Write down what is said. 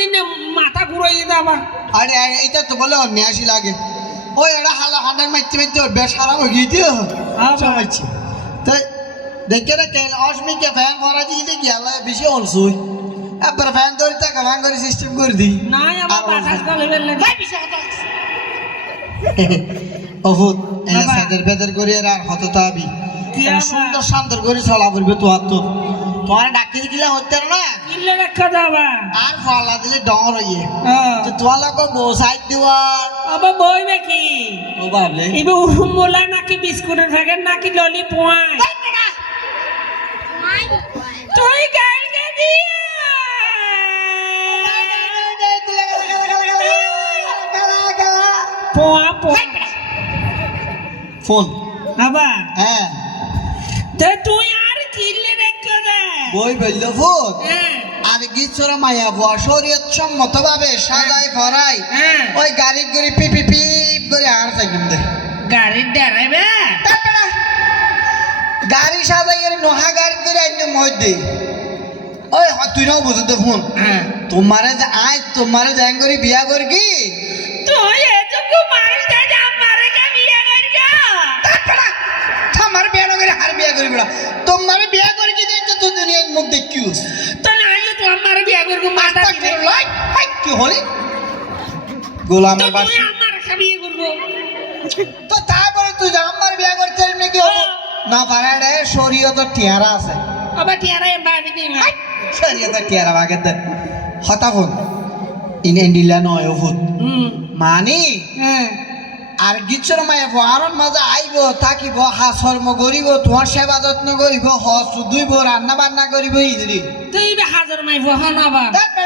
দিন মাথা ঘুরাই যেতে আবার আরে এইটা তো বলে অন্য আসি লাগে। ওই এটা হালা হান্ডার মারতে মারতে ওর বেশ খারাপ হয়ে গিয়েছে। আবার। সমাইছে তাই দেখে রে কেন অসমিকে ফ্যান ভরা দিয়ে গেলে বেশি অলসুই একবার ফ্যান ধরে টাকা ফ্যান করে সিস্টেম করে দিই। নাই আমার বাতাস গলে ফেললে অভূত এনে সাদের বেদের করে আর? সুন্দর শান্তর করে চলা করবে তো আর তো। তোমার ডাকি দিলে হতে না? কিনলে রেখা যাবা। আর ফলা দিলে ডর হইয়ে। তো তোমার লোক বউ সাইড দিওয়া আবার বই নাকি ও ভাবলে এবার উহুমোলা নাকি বিস্কুটের প্যাকেট নাকি ললি পোয়াই তুই গাল দিয়া। পোয়া পোয়া। ফোন। আবার? হ্যাঁ। বই বলল ফোন হ্যাঁ। আর গিচ্ছর মাইয়া বুয়া শরীয়ত সম্মত ভাবে সাজাই ভরাই হ্যাঁ। ওই করে পিপি পিপ করে আর থাকবেন দে। গাড়ির ড্রাইভার গাড়ি সাজাই করে নোহা গাড়ি করে মই দে ওই তুই নাও বুঝতে ফোন। হ্যাঁ। তোমারে যে আয় তোমারে জ্যাং করে বিয়া করি কি? তুই এটুকু মানুষ মারে কে বিয়ে করছ আমার বিয়া না করে বিয়া করি তোমারে মুখ দেখিউস তো তো আমার বিয়ে করব মাথা দিবে কি হলি গোলামের তো বাস তুই আমার কে বিয়ে করব তো তারপরে তুই আমার বিয়া করতে নাকি হব না পারে রে শরীয়ত টিয়ারা আছে আবার টিয়ারা এমবাবি দিই শরীয়ত টিয়ারা বাগে দে হতা ফোন ইন ইন্ডিলা নয় ফুট মানি হ্যাঁ আর গিচ্ছর মায়ে আরন মাঝে আইব থাকিব হাসর্ম করিব তোমার সেবা যত্ন করিব হস ধুইব রান্না বান্না করিব ইদরি। তুই হাজার মাইব হা ধ্যাৎ